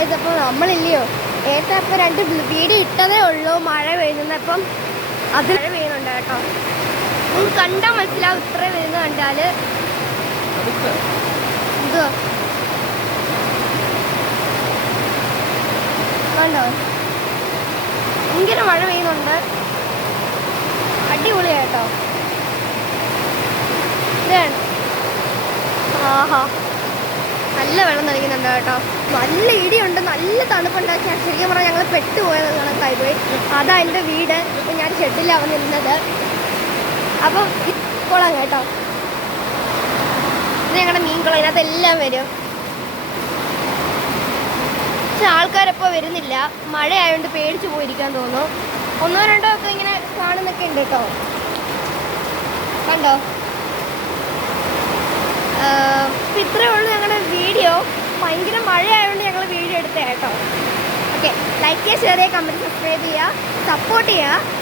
അപ്പോൾ നമ്മളില്ലയോ ഏറ്റവും ഇപ്പോൾ 2 വീഡിയോ ഇട്ടതേ ഉള്ളൂ മഴ പെയ്യുന്നപ്പം അത് മഴ പെയ്യുന്നുണ്ട് കേട്ടോ. നിങ്ങൾക്ക് കണ്ടാൽ മനസ്സിലാവും ഇത്രയും വരുന്നത് കണ്ടാൽ. എന്തോ കണ്ടോ ഭയങ്കര മഴ പെയ്യുന്നുണ്ട്. അടിപൊളി കേട്ടോ. ഇതാണ് ആഹാ നല്ല വെള്ളം നനയ്ക്കുന്നുണ്ട് കേട്ടോ. നല്ല ഇടിയുണ്ട്, നല്ല തണുപ്പുണ്ട്. ശരിക്കും പറഞ്ഞാൽ ഞങ്ങൾ പെട്ടുപോയത് കണക്കായി പോയി. അതാ എൻ്റെ വീട്. ഞാൻ ഷെഡിലാണ് നിന്നത്. അപ്പം കുളം കേട്ടോ, ഇത് ഞങ്ങളുടെ മീൻകുളം. ഇതിനകത്ത് എല്ലാം വരും. പക്ഷെ ആൾക്കാരെപ്പോൾ വരുന്നില്ല. മഴ ആയതുകൊണ്ട് പേടിച്ച് പോയിരിക്കാൻ തോന്നുന്നു. 1 2 ഒക്കെ ഇങ്ങനെ കാണുന്നൊക്കെ ഉണ്ട് കേട്ടോ. കണ്ടോ ഇത്രയേ ഉള്ളൂ ഞങ്ങളുടെ വീഡിയോ. ഭയങ്കര മഴയായതുകൊണ്ട് ഞങ്ങൾ വീഡിയോ എടുത്തേ കേട്ടോ. ഓക്കെ, ലൈക്ക് ചെയ്യുക, ഷെയർ ചെയ്യുക, കമൻറ്റ്, സബ്സ്ക്രൈബ് ചെയ്യുക, സപ്പോർട്ട് ചെയ്യുക.